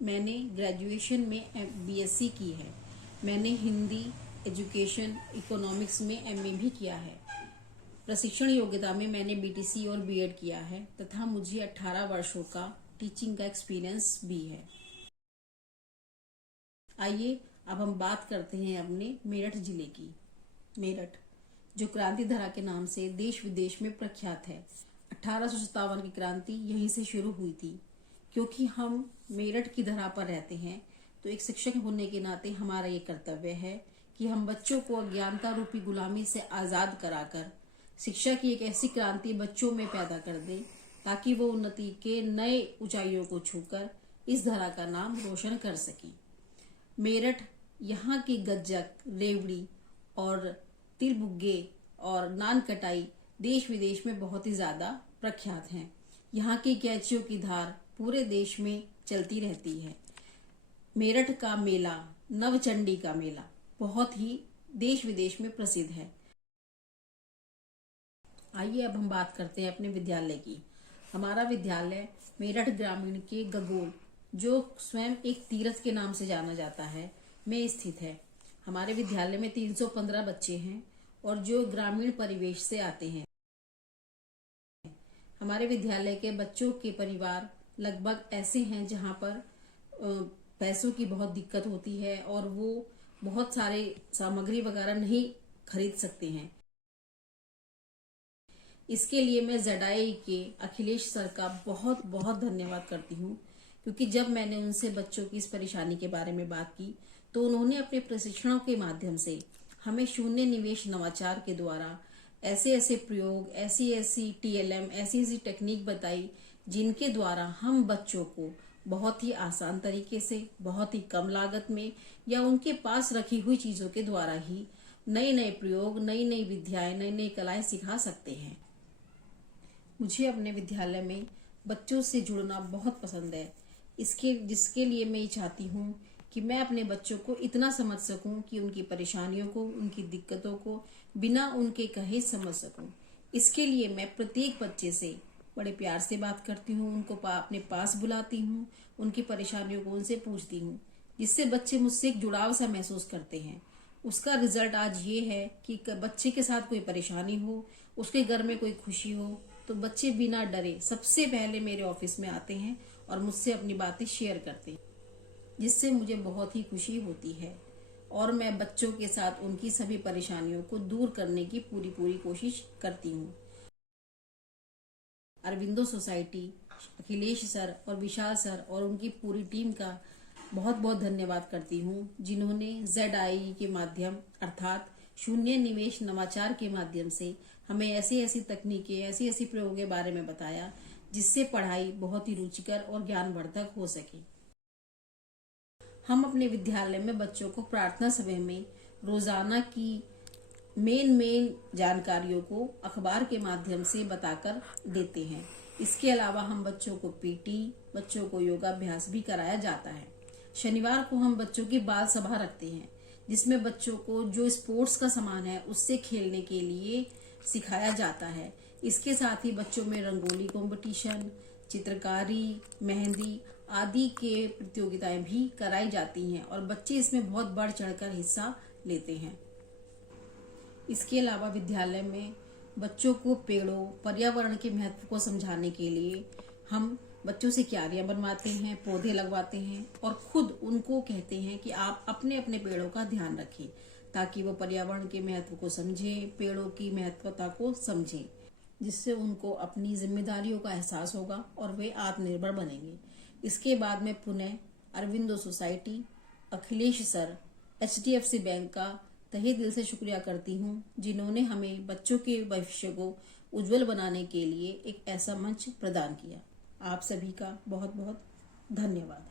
मैंने ग्रेजुएशन में बीएससी की है। मैंने हिंदी, एजुकेशन, इकोनॉमिक्स में एमए भी किया है। प्रशिक्षण योग्यता में मैंने बीटीसी और बीएड किया है तथा मुझे 18 वर्षों का टीचिंग का एक्सपीरियंस भी है। आइए अब हम बात करते हैं अपने मेरठ जिले की। मेरठ जो क्रांति धरा के नाम से देश विदेश में प्रख्यात है। 1857 की क्रांति यहीं से शुरू हुई थी। क्योंकि हम मेरठ की धरा पर रहते हैं तो एक शिक्षक होने के नाते हमारा ये कर्तव्य है कि हम बच्चों को अज्ञानता रूपी गुलामी से आजाद कराकर शिक्षा की एक ऐसी क्रांति बच्चों में पैदा कर दें ताकि वो उन्नति के नए ऊंचाइयों को छूकर इस धरा का नाम रोशन कर सकें। मेरठ यहाँ की गज्जक, रेवड़ी और तिलबुग्गे और नान कटाई देश विदेश में बहुत ही ज्यादा प्रख्यात हैं। यहाँ की कैचियों की धार पूरे देश में चलती रहती है। मेरठ का मेला, नवचंडी का मेला, बहुत ही देश विदेश में प्रसिद्ध है। आइए अब हम बात करते हैं अपने विद्यालय की। हमारा विद्यालय मेरठ ग्रामीण के गगोल, जो स्वयं एक तीर्थ के नाम से जाना जाता है, में स्थित है। हमारे विद्यालय में 315 बच्चे हैं और जो ग्रामीण परिवेश से आते हैं। हमारे विद्यालय के बच्चों के परिवार लगभग ऐसे हैं जहां पर पैसों की बहुत दिक्कत होती है और वो बहुत सारे सामग्री वगैरह नहीं खरीद सकते हैं। इसके लिए मैं ZIA के अखिलेश सर का बहुत बहुत धन्यवाद करती हूँ, क्योंकि जब मैंने उनसे बच्चों की इस परेशानी के बारे में बात की तो उन्होंने अपने प्रशिक्षणों के माध्यम से हमें शून्य निवेश नवाचार के द्वारा ऐसे ऐसे प्रयोग, ऐसी ऐसी TLM, ऐसी ऐसी टेक्निक बताई जिनके द्वारा हम बच्चों को बहुत ही आसान तरीके से, बहुत ही कम लागत में या उनके पास रखी हुई चीजों के द्वारा ही नए नए प्रयोग, नई नई विद्याएं, नई नई कलाएं सिखा सकते हैं। मुझे अपने विद्यालय में बच्चों से जुड़ना बहुत पसंद है। जिसके लिए मैं ये चाहती हूँ कि मैं अपने बच्चों को इतना समझ सकूं कि उनकी परेशानियों को, उनकी दिक्कतों को बिना उनके कहे समझ सकूं। इसके लिए मैं प्रत्येक बच्चे से बड़े प्यार से बात करती हूँ, उनको अपने पास बुलाती हूँ, उनकी परेशानियों को उनसे पूछती हूँ, जिससे बच्चे मुझसे एक जुड़ाव सा महसूस करते हैं। उसका रिजल्ट आज ये है कि बच्चे के साथ कोई परेशानी हो, उसके घर में कोई खुशी हो, तो बच्चे बिना डरे सबसे पहले मेरे ऑफिस में आते हैं और मुझसे अपनी बातें शेयर करते हैं, जिससे मुझे बहुत ही खुशी होती है और मैं बच्चों के साथ उनकी सभी परेशानियों को दूर करने की पूरी कोशिश करती हूँ। अरविंदो सोसाइटी, अखिलेश सर और विशाल सर और उनकी पूरी टीम का बहुत बहुत धन्यवाद करती हूँ, जिन्होंने ZIA के माध्यम अर्थात शून्य निवेश नवाचार के माध्यम से हमें ऐसी ऐसी तकनीकें, ऐसी ऐसी प्रयोगों के बारे में बताया जिससे पढ़ाई बहुत ही रुचिकर और ज्ञानवर्धक हो सके। हम अपने विद्यालय में बच्चों को प्रार्थना समय में रोजाना की मेन जानकारियों को अखबार के माध्यम से बताकर देते हैं। इसके अलावा हम बच्चों को PT, बच्चों को योगाभ्यास भी कराया जाता है। शनिवार को हम बच्चों की बाल सभा रखते हैं, जिसमें बच्चों को जो स्पोर्ट्स का सामान है उससे खेलने के लिए सिखाया जाता है। इसके साथ ही बच्चों में रंगोली कंपटीशन, चित्रकारी, मेहंदी आदि के प्रतियोगिताएं भी कराई जाती हैं और बच्चे इसमें बहुत बढ़ चढ़कर हिस्सा लेते हैं। इसके अलावा विद्यालय में बच्चों को पेड़ों, पर्यावरण के महत्व को समझाने के लिए हम बच्चों से क्यारियां बनवाते हैं, पौधे लगवाते हैं और खुद उनको कहते हैं कि आप अपने अपने पेड़ों का ध्यान रखें, ताकि वो पर्यावरण के महत्व को समझें, पेड़ों की महत्वता को समझें, जिससे उनको अपनी जिम्मेदारियों का एहसास होगा और वे आत्मनिर्भर बनेंगे। इसके बाद में पुनः Aurobindo society, Akhilesh sir, HDFC bank का तहे दिल से शुक्रिया करती हूँ, जिन्होंने हमें बच्चों के भविष्य को उज्जवल बनाने के लिए एक ऐसा मंच प्रदान किया। आप सभी का बहुत बहुत धन्यवाद।